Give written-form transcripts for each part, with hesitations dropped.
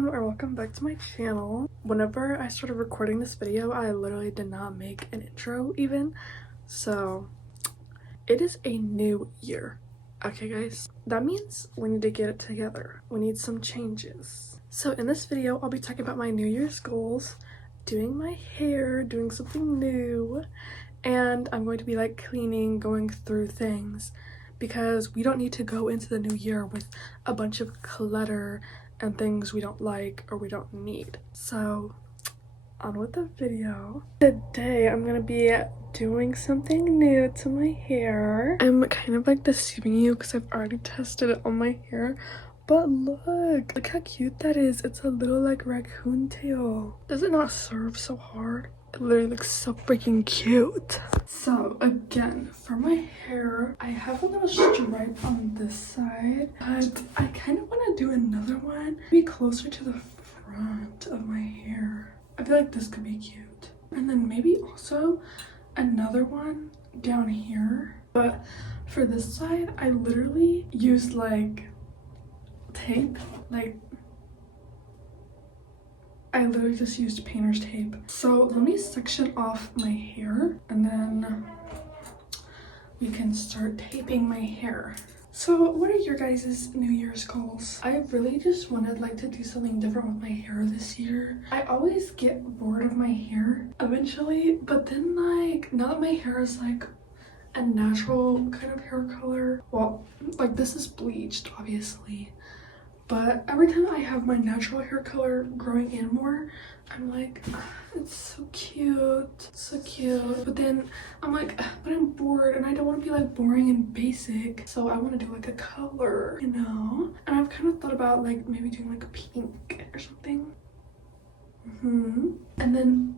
welcome back to my channel. Whenever I started recording this video, I literally did not make an intro even. So it is a new year. Okay guys, that means we need to get it together. We need some changes. So in this video, I'll be talking about my New Year's goals, doing my hair, doing something new, and I'm going to be like cleaning, going through things, because we don't need to go into the new year with a bunch of clutter and things we don't like or we don't need. So on with the video. Today I'm gonna be doing something new to my hair. I'm kind of like deceiving you because I've already tested it on my hair, but look how cute that is. It's a little like raccoon tail. Does it not serve so hard? It literally looks so freaking cute. So again, for my hair, I have a little stripe on this side, but I kind of want to do another one, be closer to the front of my hair. I feel like this could be cute. And then maybe also another one down here. But for this side, I literally used like tape, I literally just used painter's tape. So let me section off my hair and then we can start taping my hair. So what are your guys' New Year's goals? I really just wanted like to do something different with my hair this year. I always get bored of my hair eventually, but then like now that my hair is like a natural kind of hair color, well, like this is bleached obviously, but every time I have my natural hair color growing in more, I'm like, it's so cute, so cute. But then I'm like, but I'm bored and I don't want to be like boring and basic. So I want to do like a color, you know? And I've kind of thought about like maybe doing like a pink or something. And then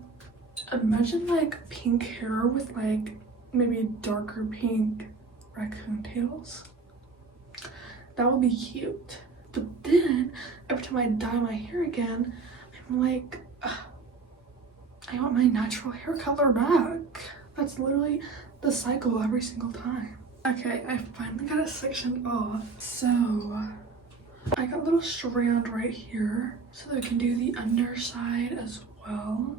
imagine like pink hair with like maybe darker pink raccoon tails. That would be cute. But then every time I dye my hair again, I'm like, I want my natural hair color back. That's literally the cycle every single time. Okay, I finally got it sectioned off. So I got a little strand right here so that I can do the underside as well.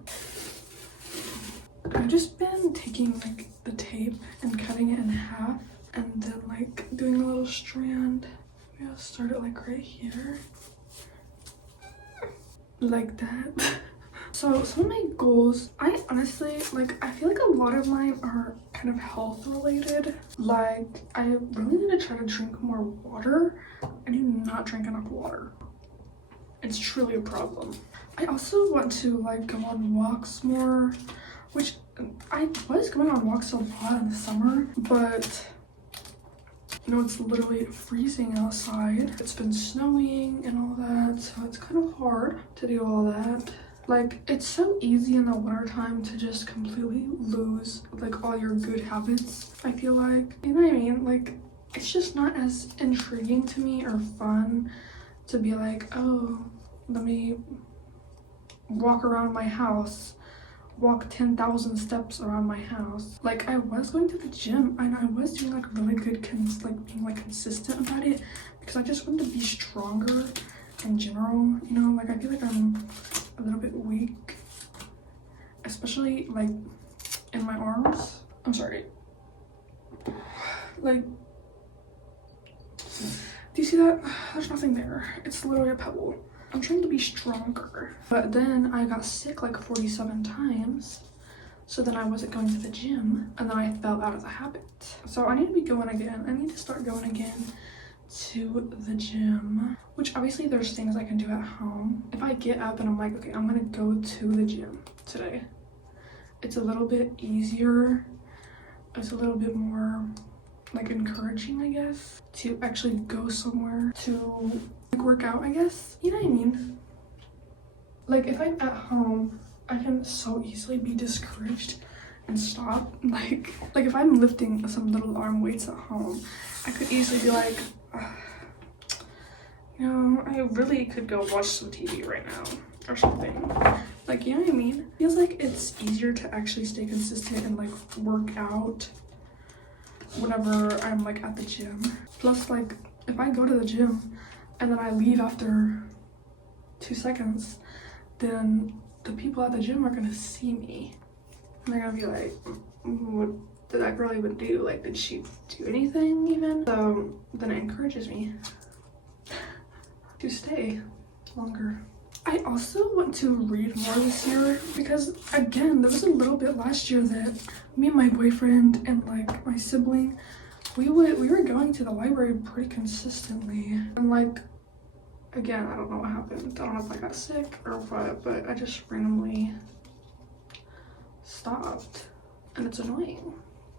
I've just been taking like the tape and cutting it in half and then like doing a little strand. Maybe I'll start it like right here, like that. So some of my goals, I honestly like, I feel like a lot of mine are kind of health related. Like I really need to try to drink more water. I do not drink enough water. It's truly a problem. I also want to like go on walks more, which I was going on walks a lot in the summer, but you know, it's literally freezing outside. It's been snowing and all that, so it's kind of hard to do all that. Like, it's so easy in the winter time to just completely lose like all your good habits, I feel like. You know what I mean? Like, it's just not as intriguing to me or fun to be like, oh, let me walk around my house, walk 10,000 steps around my house. Like I was going to the gym and I was doing like really good being like consistent about it because I just wanted to be stronger in general, you know? Like I feel like I'm a little bit weak, especially like in my arms. I'm sorry, like, do you see that? There's nothing there. It's literally a pebble. I'm trying to be stronger, but then I got sick like 47 times, so then I wasn't going to the gym and then I fell out of the habit. So I need to be going again. I need to start going again to the gym, which obviously there's things I can do at home. If I get up and I'm like, okay, I'm gonna go to the gym today, it's a little bit easier, it's a little bit more like encouraging, I guess, to actually go somewhere to like work out, I guess. You know what I mean? Like if I'm at home, I can so easily be discouraged and stop. Like if I'm lifting some little arm weights at home, I could easily be like, you know, I really could go watch some TV right now or something. Like, you know what I mean? Feels like it's easier to actually stay consistent and like work out whenever I'm like at the gym. Plus like if I go to the gym and then I leave after 2 seconds, then the people at the gym are gonna see me and they're gonna be like, what did that girl even do? Like, did she do anything even? So then it encourages me to stay longer. I also want to read more this year because, again, there was a little bit last year that me and my boyfriend and like my sibling, we were going to the library pretty consistently, and like, again, I don't know what happened. I don't know if I got sick or what, but I just randomly stopped, and it's annoying.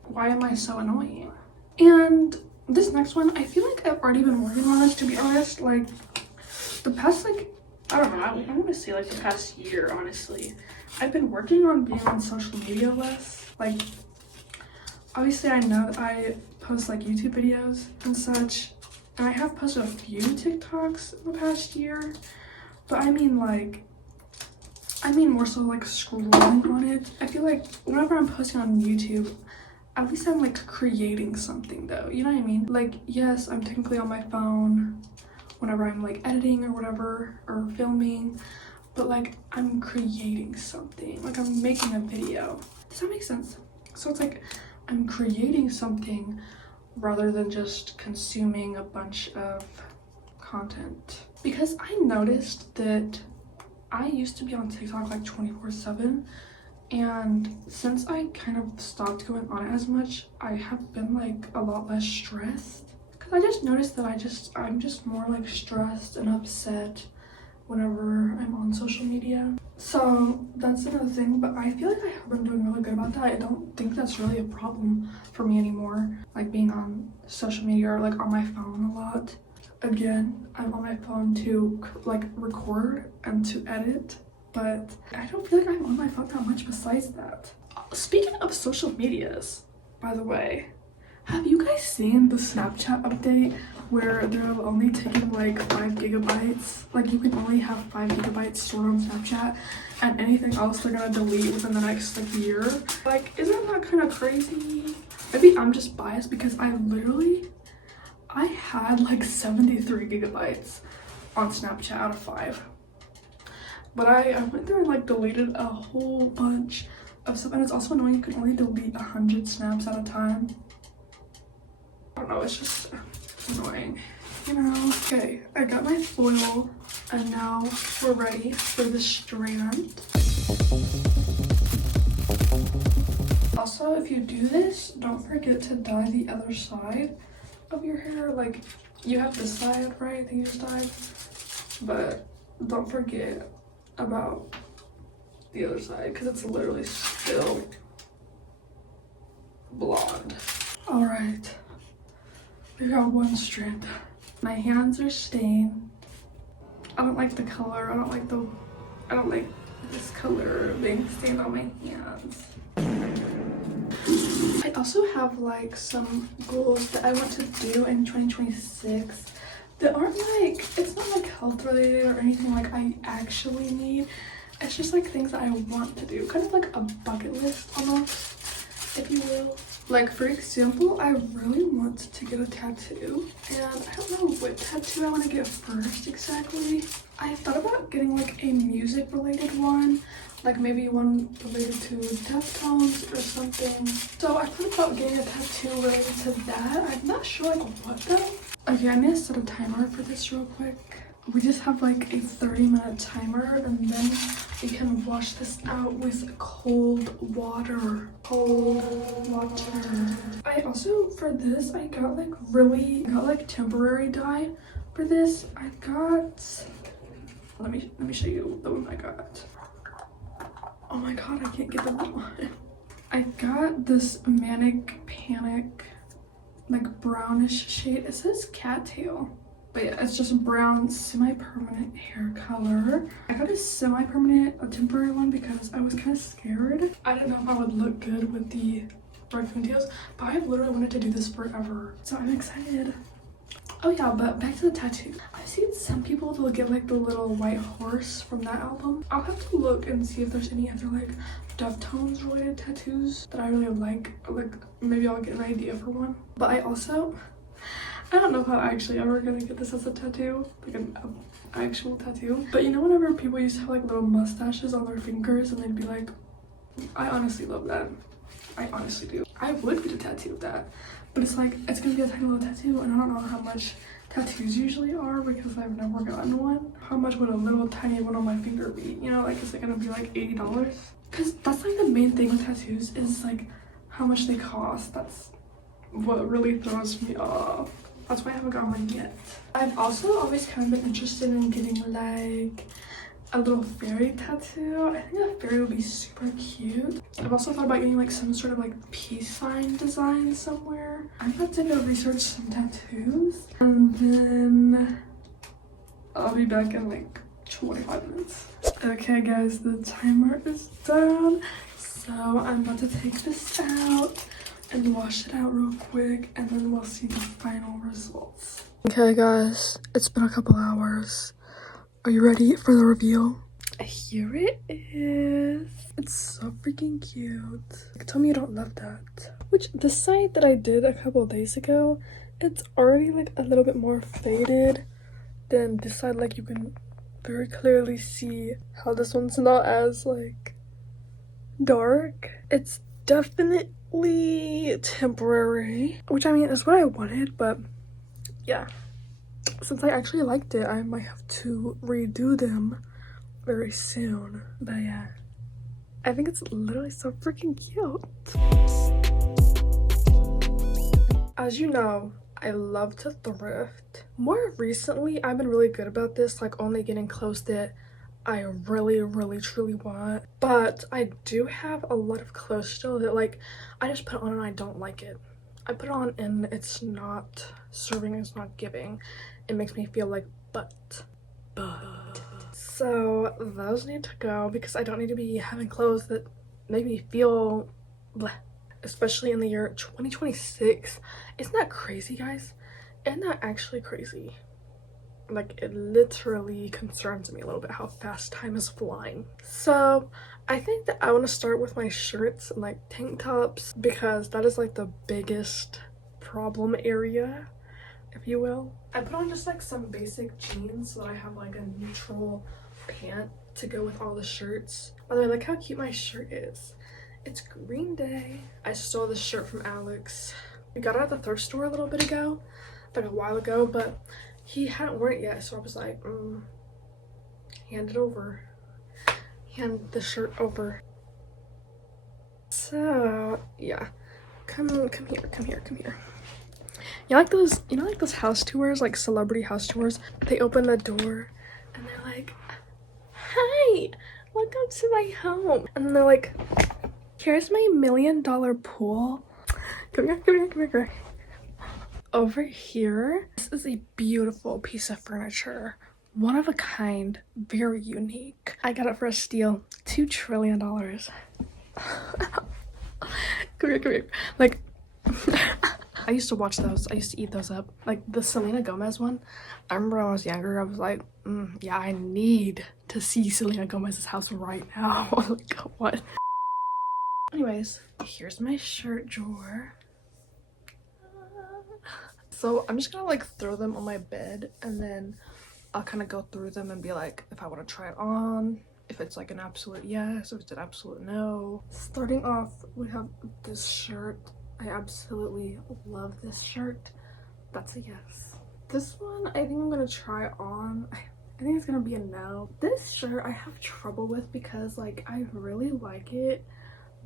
Why am I so annoying? And this next one, I feel like I've already been working on this, to be honest. Like, the past, like, I don't know, I'm gonna say like the past year, honestly. I've been working on being on social media less. Like, obviously I know that I post like YouTube videos and such, and I have posted a few TikToks in the past year, but I mean more so like scrolling on it. I feel like whenever I'm posting on YouTube, at least I'm like creating something though, you know what I mean? Like, yes, I'm technically on my phone whenever I'm like editing or whatever, or filming, but like I'm creating something, like I'm making a video. Does that make sense? So it's like I'm creating something rather than just consuming a bunch of content. Because I noticed that I used to be on TikTok like 24/7, and since I kind of stopped going on it as much, I have been like a lot less stressed. Because I just noticed that I'm just more like stressed and upset whenever I'm on social media. So that's another thing, but I feel like I have been doing really good about that. I don't think that's really a problem for me anymore, like being on social media or like on my phone a lot. Again, I'm on my phone to like record and to edit, but I don't feel like I'm on my phone that much besides that. Speaking of social medias, by the way, have you guys seen the Snapchat update where they're only taking like 5 gigabytes? Like, you can only have 5 gigabytes stored on Snapchat, and anything else they're gonna delete within the next like year. Like, isn't that kind of crazy? Maybe I'm just biased because I had like 73 gigabytes on Snapchat out of 5. But I went there and like deleted a whole bunch of stuff, and it's also annoying you can only delete 100 snaps at a time. I don't know, it's just annoying, you know? Okay, I got my foil, and now we're ready for the strand. Also, if you do this, don't forget to dye the other side of your hair. Like, you have this side, right, that you just dyed, but don't forget about the other side because it's literally still blonde. All right. We got one strand. My hands are stained. I don't like the color. I don't like this color being stained on my hands. I also have like some goals that I want to do in 2026 that aren't like, it's not like health related or anything like I actually need. It's just like things that I want to do, kind of like a bucket list almost, if you will. Like, for example, I really want to get a tattoo, and I don't know what tattoo I want to get first exactly. I thought about getting like a music related one, like maybe one related to Deftones or something. So I thought about getting a tattoo related to that. I'm not sure like what though. Okay, I need to set a timer for this real quick. We just have like a 30-minute timer, and then we can wash this out with cold water. I also, for this, I got like temporary dye for this. I got, let me show you the one I got. Oh my god, I can't get the one. I got this Manic Panic, like brownish shade. It says cattail. But yeah, it's just brown semi-permanent hair color. I got a semi-permanent, a temporary one because I was kind of scared. I didn't know if I would look good with the raccoon tails, but I've literally wanted to do this forever. So I'm excited. Oh yeah, but back to the tattoo. I've seen some people, they'll get like the little white horse from that album. I'll have to look and see if there's any other like Deftones related tattoos that I really like. Like, maybe I'll get an idea for one. But I I don't know if I'm actually ever gonna get this as a tattoo, like an actual tattoo. But you know, whenever people used to have like little mustaches on their fingers and they'd be like, I honestly love that. I honestly do. I would get a tattoo of that. But it's like, it's gonna be a tiny little tattoo, and I don't know how much tattoos usually are because I've never gotten one. How much would a little tiny one on my finger be? You know, like, is it gonna be like $80? Because that's like the main thing with tattoos is like how much they cost. That's what really throws me off. That's why I haven't gotten one yet. I've also always kind of been interested in getting like a little fairy tattoo. I think a fairy would be super cute. I've also thought about getting like some sort of like peace sign design somewhere. I'm about to go research some tattoos and then I'll be back in like 25 minutes. Okay guys, the timer is done. So I'm about to take this out and wash it out real quick, and then we'll see the final results. Okay guys, it's been a couple hours. Are you ready for the reveal? Here it is. It's so freaking cute. Tell me you don't love that. Which, the side that I did a couple days ago, it's already like a little bit more faded than this side. Like, you can very clearly see how this one's not as like dark. It's definitely temporary, which I mean is what I wanted, but yeah, since I actually liked it, I might have to redo them very soon. But yeah, I think it's literally so freaking cute. As you know, I love to thrift. More recently, I've been really good about this, like only getting clothes that I really truly want. But I do have a lot of clothes still that like I just put on and I don't like it. I put it on and it's not serving, it's not giving. It makes me feel like butt. So those need to go because I don't need to be having clothes that make me feel bleh. Especially in the year 2026. Isn't that crazy, guys? Isn't that actually crazy? Like, it literally concerns me a little bit how fast time is flying. So I think that I want to start with my shirts and like tank tops because that is like the biggest problem area, if you will. I put on just like some basic jeans so that I have like a neutral pant to go with all the shirts. By the way, look how cute my shirt is. It's Green Day. I stole this shirt from Alex. We got it at the thrift store a little bit ago, like a while ago, but he hadn't worn it yet, so I was like, hand it over. Hand the shirt over. So yeah, come here. You know, like those house tours, like celebrity house tours? They open the door and they're like, hi, welcome to my home. And then they're like, here's my $1 million pool. Come here. Over here, this is a beautiful piece of furniture. One of a kind, very unique. I got it for a steal, $2 trillion. Come here. Like, I used to watch those. I used to eat those up. Like the Selena Gomez one. I remember when I was younger, I was like, yeah, I need to see Selena Gomez's house right now. Like, what? Anyways, here's my shirt drawer. So I'm just gonna like throw them on my bed and then I'll kind of go through them and be like if I want to try it on, if it's like an absolute yes, if it's an absolute no. Starting off, we have this shirt. I absolutely love this shirt. That's a yes. This one, I think I'm gonna try on. I think it's gonna be a no. This shirt I have trouble with because like I really like it,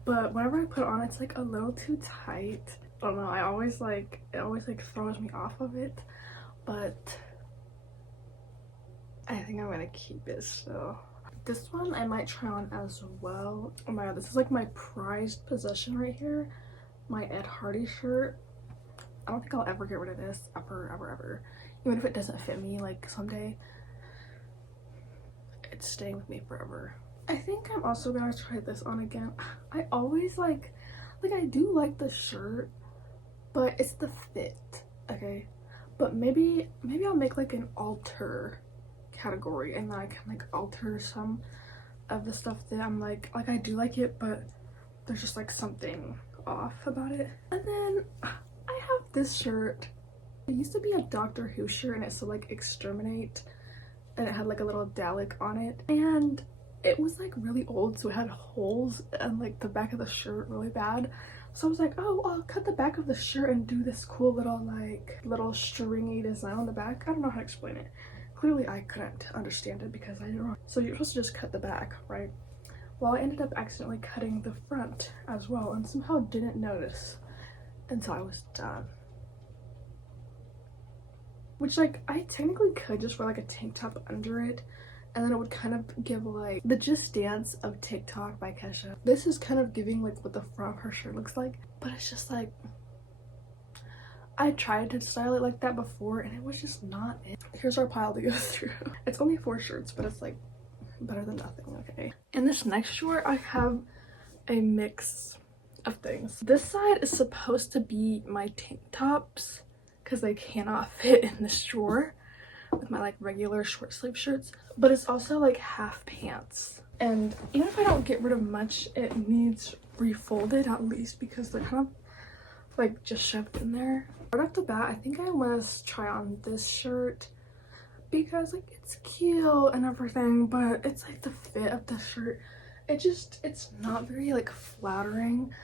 but whenever I put it on, it's like a little too tight. I don't know, it always like throws me off of it, but I think I'm gonna keep it. So this one I might try on as well. Oh my god, this is like my prized possession right here, my Ed Hardy shirt. I don't think I'll ever get rid of this, ever. Even if it doesn't fit me, like someday, it's staying with me forever. I think I'm also gonna try this on again. I always like I do like the shirt, but it's the fit, okay? But maybe I'll make like an alter category and then I can like alter some of the stuff that I'm like I do like it, but there's just like something off about it. And then I have this shirt. It used to be a Doctor Who shirt and it said like exterminate and it had like a little Dalek on it, and it was like really old, so it had holes and like the back of the shirt really bad. So I was like, oh, I'll cut the back of the shirt and do this cool little stringy design on the back. I don't know how to explain it. Clearly I couldn't understand it because I didn't know. So you're supposed to just cut the back, right? Well, I ended up accidentally cutting the front as well and somehow didn't notice until I was done. Which, like, I technically could just wear like a tank top under it, and then it would kind of give like the Just Dance of TikTok by Kesha. This is kind of giving like what the front of her shirt looks like, but it's just like, I tried to style it like that before and it was just not it. Here's our pile to go through. It's only 4 shirts, but it's like better than nothing, okay? In this next drawer, I have a mix of things. This side is supposed to be my tank tops because they cannot fit in this drawer with my like regular short sleeve shirts, but it's also like half pants, and even if I don't get rid of much, it needs refolded at least because they're kind of like just shoved in there. Right off the bat, I think I want to try on this shirt because like it's cute and everything, but it's like the fit of the shirt, it's not very like flattering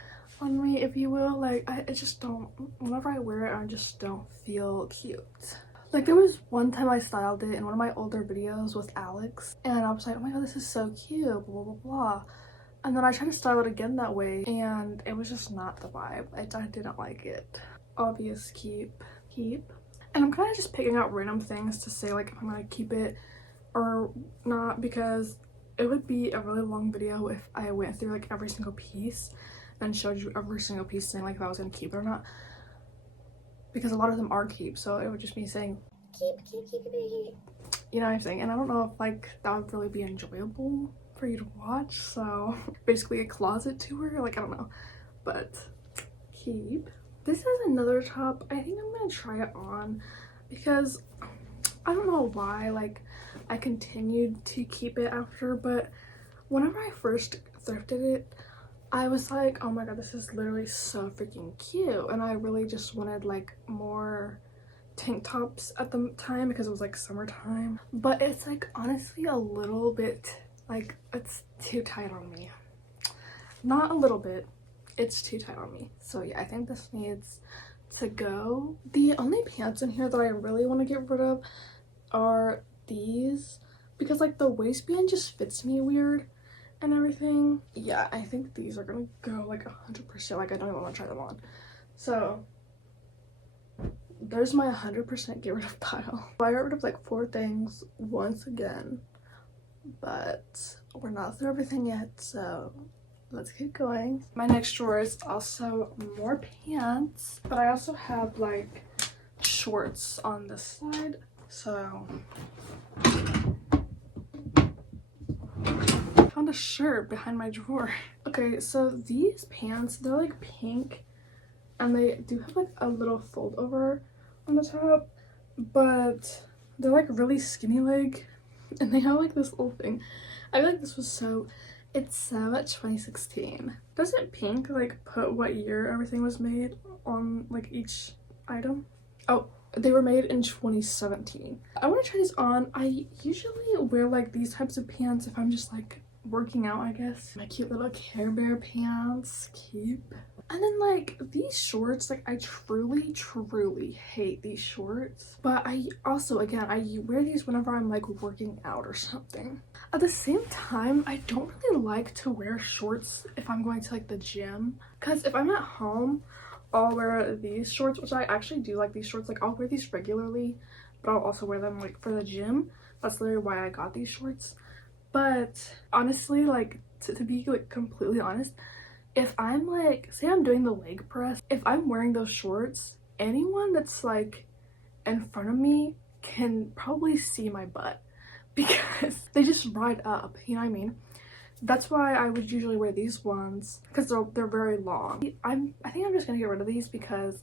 on me, if you will. Like I just don't, whenever I wear it, I just don't feel cute. Like there was one time I styled it in one of my older videos with Alex and I was like, oh my god, this is so cute, blah blah blah. And then I tried to style it again that way and it was just not the vibe. I didn't like it. Obvious keep. And I'm kind of just picking out random things to say like if I'm gonna keep it or not, because it would be a really long video if I went through like every single piece and showed you every single piece saying like if I was gonna keep it or not, because a lot of them are keep, so it would just be saying keep, you know what I'm saying? And I don't know if like that would really be enjoyable for you to watch, so basically a closet tour, like I don't know, but keep. This is another top. I think I'm gonna try it on because I don't know why like I continued to keep it after, but whenever I first thrifted it, I was like, oh my god, this is literally so freaking cute, and I really just wanted like more tank tops at the time because it was like summertime, but it's like honestly a little bit like it's too tight on me. Not a little bit, it's too tight on me. So yeah, I think this needs to go. The only pants in here that I really want to get rid of are these because like the waistband just fits me weird and everything. Yeah, I think these are gonna go like 100%. Like I don't even want to try them on. So there's my 100% get rid of pile. I got rid of like 4 things once again, but we're not through everything yet, so let's keep going. My next drawer is also more pants, but I also have like shorts on this side, so found a shirt behind my drawer. Okay, so these pants, they're like pink and they do have like a little fold over on the top, but they're like really skinny leg and they have like this little thing. I feel like this was so, it's so 2016. Doesn't pink like put what year everything was made on like each item? Oh, they were made in 2017. I want to try these on. I usually wear like these types of pants if I'm just like working out, I guess. My cute little Care Bear pants, keep. And then like these shorts, like I truly hate these shorts, but I also, again, I wear these whenever I'm like working out or something. At the same time, I don't really like to wear shorts if I'm going to like the gym, because if I'm at home, I'll wear these shorts, which I actually do like these shorts. Like I'll wear these regularly, but I'll also wear them like for the gym. That's literally why I got these shorts. But honestly, like to be like completely honest, if I'm like, say I'm doing the leg press, if I'm wearing those shorts, anyone that's like in front of me can probably see my butt because they just ride up, you know what I mean? That's why I would usually wear these ones because they're very long. I think I'm just gonna get rid of these because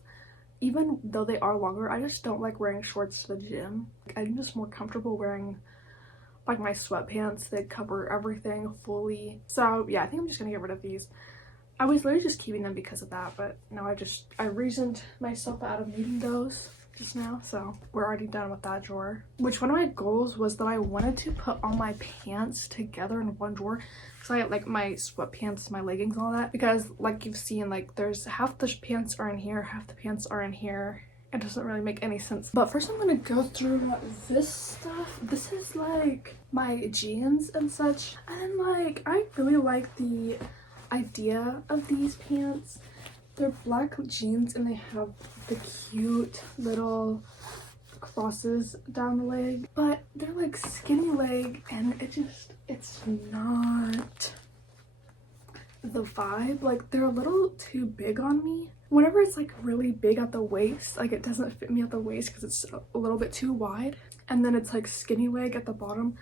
even though they are longer, I just don't like wearing shorts to the gym. I'm just more comfortable wearing like my sweatpants that cover everything fully. So yeah, I think I'm just gonna get rid of these. I was literally just keeping them because of that, but now I reasoned myself out of needing those. just now, so we're already done with that drawer. Which one of my goals was that I wanted to put all my pants together in one drawer, because I like my sweatpants, my leggings, all that, because like you've seen, like there's half the pants are in here, half the pants are in here. It doesn't really make any sense. But first I'm gonna go through this stuff. This is like my jeans and such, and then like I really like the idea of these pants. They're black jeans and they have the cute little crosses down the leg, but they're like skinny leg, and it's not the vibe. Like they're a little too big on me. Whenever it's like really big at the waist, like it doesn't fit me at the waist because it's a little bit too wide, and then it's like skinny leg at the bottom.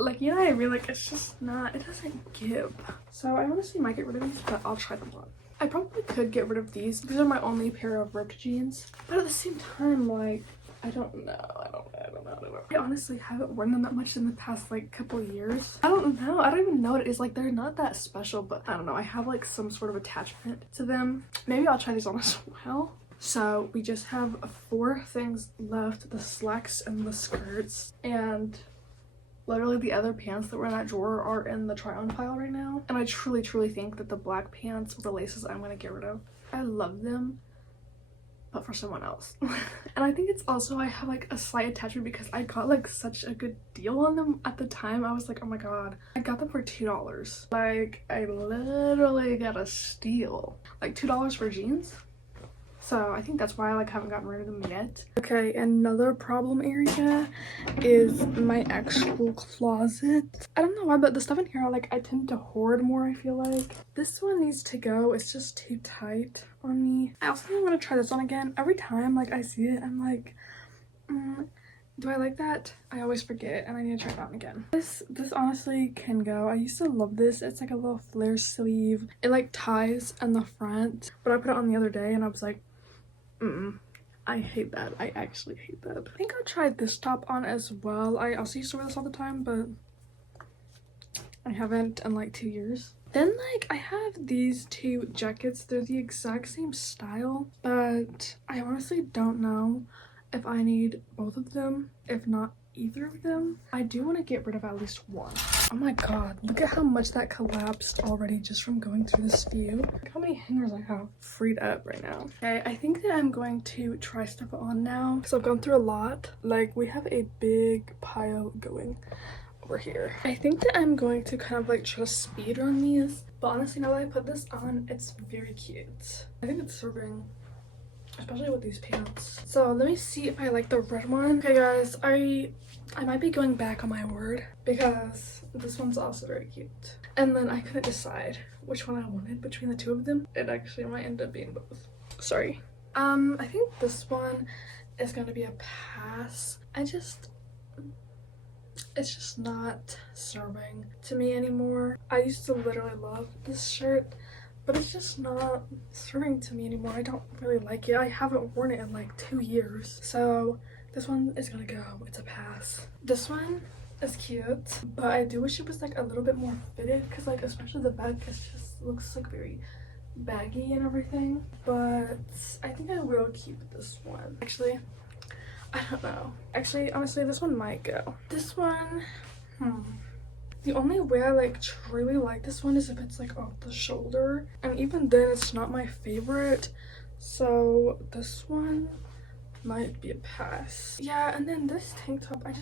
Like, you know what I mean? Like, it's just not, it doesn't give. So I honestly might get rid of these, but I'll try them on. I probably could get rid of these. These are my only pair of ripped jeans. But at the same time, like, I don't know. I honestly haven't worn them that much in the past, like, couple years. I don't know. I don't even know what it is. Like, they're not that special, but I don't know. I have, like, some sort of attachment to them. Maybe I'll try these on as well. So we just have 4 things left. The slacks and the skirts. And literally the other pants that were in that drawer are in the try-on pile right now. And I truly think that the black pants with the laces I'm going to get rid of. I love them, but for someone else. And I think it's also, I have like a slight attachment because I got like such a good deal on them at the time. I was like, oh my god, I got them for $2. Like, I literally got a steal. Like $2 for jeans. So I think that's why I like haven't gotten rid of them yet. Okay, another problem area is my actual closet. I don't know why, but the stuff in here, like, I tend to hoard more, I feel like. This one needs to go. It's just too tight on me. I also think I'm gonna try this on again. Every time like I see it, I'm like, do I like that? I always forget, and I need to try it on again. This honestly can go. I used to love this. It's like a little flare sleeve. It like ties in the front, but I put it on the other day and I was like, I hate that. I actually hate that. I think I tried this top on as well. I also used to wear this all the time, but I haven't in like 2 years. Then like I have these 2 jackets. They're the exact same style, but I honestly don't know if I need both of them, if not either of them. I do want to get rid of at least one. Oh my god, look at how much that collapsed already just from going through this view. Look how many hangers I have freed up right now. Okay, I think that I'm going to try stuff on now because I've gone through a lot. Like, we have a big pile going over here. I think that I'm going to kind of like try to speed run these, but honestly now that I put this on, it's very cute. I think it's serving, especially with these pants. So let me see if I like the red one. Okay guys, I might be going back on my word because this one's also very cute. And then I couldn't decide which one I wanted between the 2 of them. It actually might end up being both. Sorry. I think this one is gonna be a pass. It's just not serving to me anymore. I used to literally love this shirt, but it's just not serving to me anymore. I don't really like it. I haven't worn it in like 2 years. So this one is gonna go. It's a pass. This one is cute, but I do wish it was like a little bit more fitted because like especially the back, it just looks like very baggy and everything. But I think I will keep this one. Actually, I don't know. Actually, honestly, this one might go. This one, the only way I like truly like this one is if it's like off the shoulder, and even then it's not my favorite. So this one might be a pass. Yeah, and then this tank top, I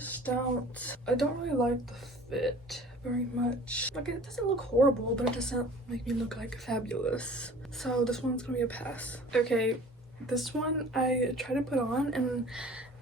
don't really like the fit very much. Like, it doesn't look horrible, but it doesn't make me look like fabulous. So this one's gonna be a pass. Okay, this one I tried to put on and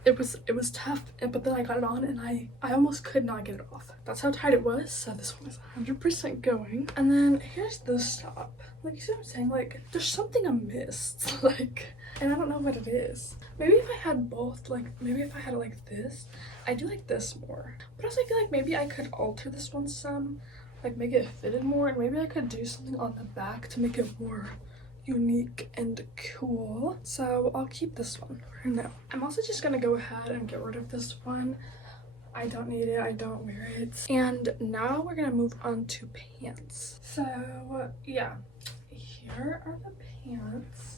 it was tough, but then I got it on and I almost could not get it off. That's how tight it was. So this one is 100% going. And then here's this top. Like, you see what I'm saying? Like, there's something amiss. Like, and I don't know what it is. Maybe if I had both, like, maybe if I had it like this, I do like this more. But also I feel like maybe I could alter this one some, like make it fitted more, and maybe I could do something on the back to make it more unique and cool. So I'll keep this one for now. I'm also just gonna go ahead and get rid of this one. I don't need it, I don't wear it. And now we're gonna move on to pants. So yeah, here are the pants.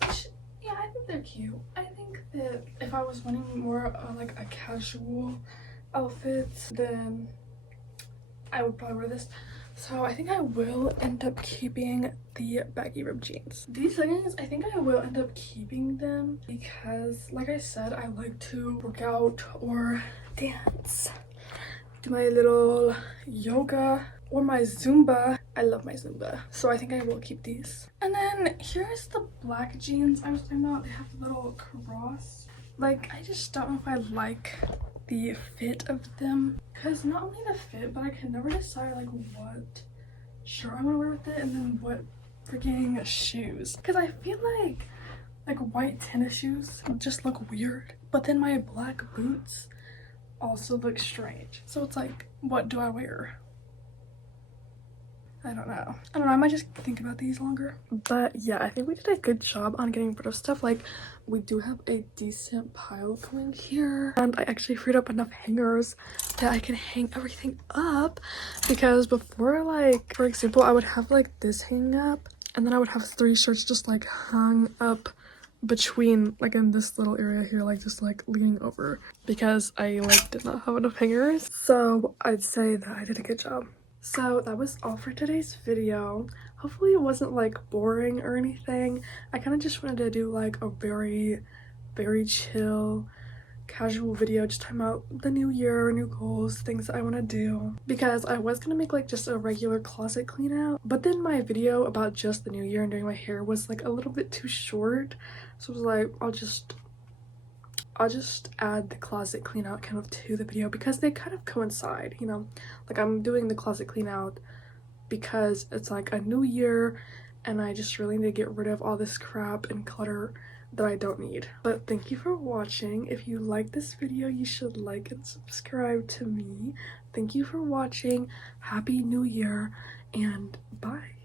Yeah, I think they're cute. I think that if I was wanting more like a casual outfit, then I would probably wear this. So I think I will end up keeping the baggy ripped jeans. These leggings, I think I will end up keeping them because, like I said, I like to work out or dance, do my little yoga or my Zumba. I love my Zumba. So I think I will keep these. And then here's the black jeans I was talking about. They have a little cross. Like, I just don't know if I like the fit of them, because not only the fit, but I can never decide like what shirt I want to wear with it and then what freaking shoes, because I feel like white tennis shoes just look weird, but then my black boots also look strange. So it's like, what do I wear? I don't know. I might just think about these longer. But yeah, I think we did a good job on getting rid of stuff. Like, we do have a decent pile going here. And I actually freed up enough hangers that I can hang everything up. Because before, like, for example, I would have like this hanging up. And then I would have 3 shirts just like hung up between, like, in this little area here, like just like leaning over. Because I like did not have enough hangers. So I'd say that I did a good job. So that was all for today's video. Hopefully it wasn't like boring or anything. I kind of just wanted to do like a very chill, casual video, just talking about the new year, new goals, things that I want to do. Because I was gonna make like just a regular closet clean out, but then my video about just the new year and doing my hair was like a little bit too short. So I was like, I'll just add the closet clean out kind of to the video because they kind of coincide, you know? Like, I'm doing the closet clean out because it's like a new year and I just really need to get rid of all this crap and clutter that I don't need. But thank you for watching. If you like this video, you should like and subscribe to me. Thank you for watching. Happy New Year and bye.